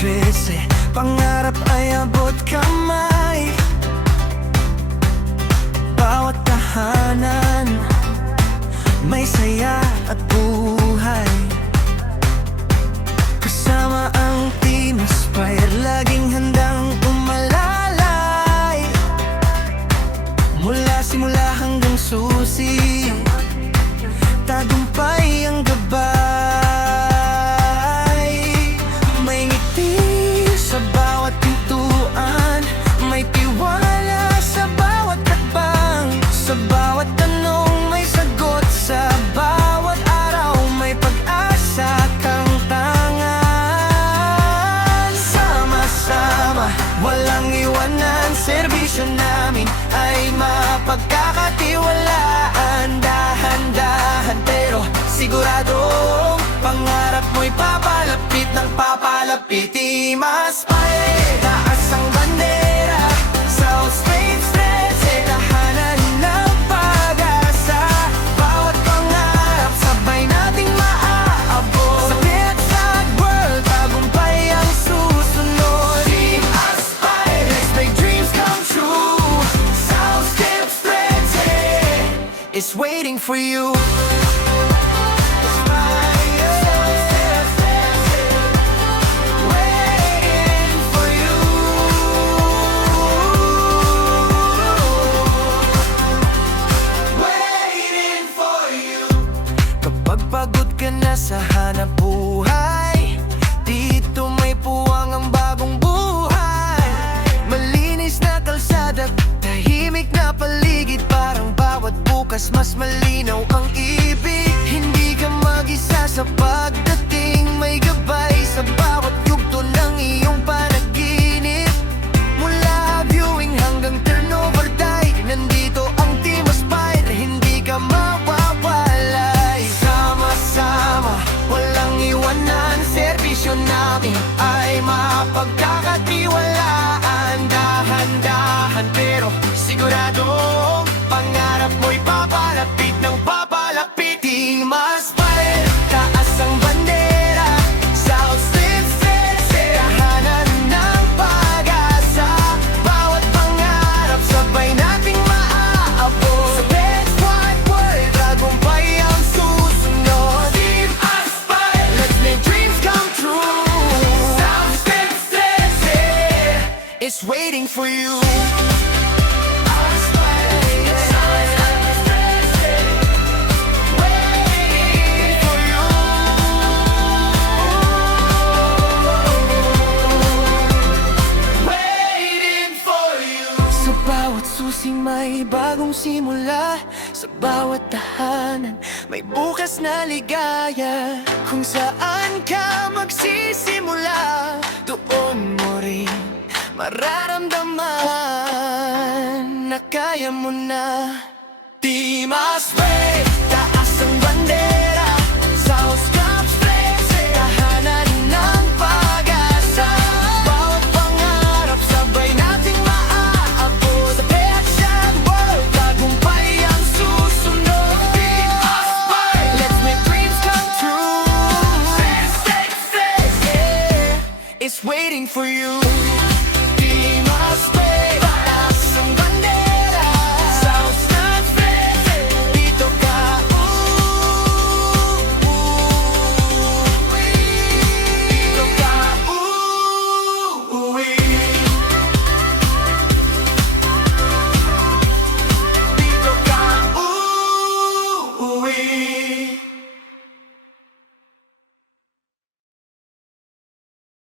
13, pangarap ay abot kamay. Bawat tahanan may saya at buhay. Kasama ang Team Aspire, laging handang umalalay. Mula simula hanggang susi, tagumpay ang gabay. May ngiti sa bawat pintuan, may tiwala sa bawat takbang. Sa bawat tanong may sagot, sa bawat araw may pag-asa kang tangan. Sama-sama, walang iwanan, serbisyo namin ay mapagkakatiwalaan. Dahan-dahan pero siguradong pangarap mo'y papalapit ng papalapit. Team Aspire, taas ang bandera, South Spain Stress, tahanan ng pag-asa. Bawat pangarap sabay nating maaabot. Sa Petlag World, tagumpay ang susunod. Team Aspire, let's make dreams come true. South Stress is waiting for you. Pagod ka na sa hanap buhay, dito may puwang ang bagong buhay. Malinis na kalsada, tahimik na paligid, parang bawat bukas mas malinaw ang ibig. Hindi ka mag-isa sa pagdating, may gabay sa bawat yugto ng iyong panaginip. Mula viewing hanggang turnover day, nandito ang Team Aspire, hindi ka mawawalay. Sama-sama, walang iwanan, serbisyo namin ay mapagkakatiwalaan. Dahan-dahan pero siguradong pangarap mo'y papalapit ng papalapit. Team Aspire, taas ang bandera, South Street Stress, tahanan ng pag-asa. Bawat pangarap sabay nating maaabot. Sa Petlag World, tagumpay ang susunod. Team Aspire, let's make dreams come true. South Street Stress is waiting for you. May bagong simula, sa bawat tahanan may bukas na ligaya. Kung saan ka magsisimula, doon mo rin mararamdaman na kaya mo na. Team Aspire, taas ang bandera, South Scrub Stress, tahanan ng pag-asa. Bawat pangarap sabay nating maaabot. Sa Petlag World, tagumpay ang susunod. Team Aspire, let's make dreams come true. It's waiting for you.